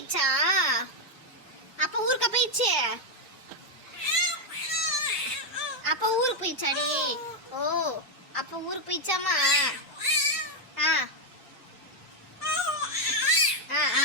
போயிடுச்சா? அப்ப ஊருக்கு போயிடுச்சு. அப்ப ஊருக்கு போயிடுச்சாடி? ஓ, அப்ப ஊருக்கு போயிடுச்சாமா? ஆ ஆ ஆ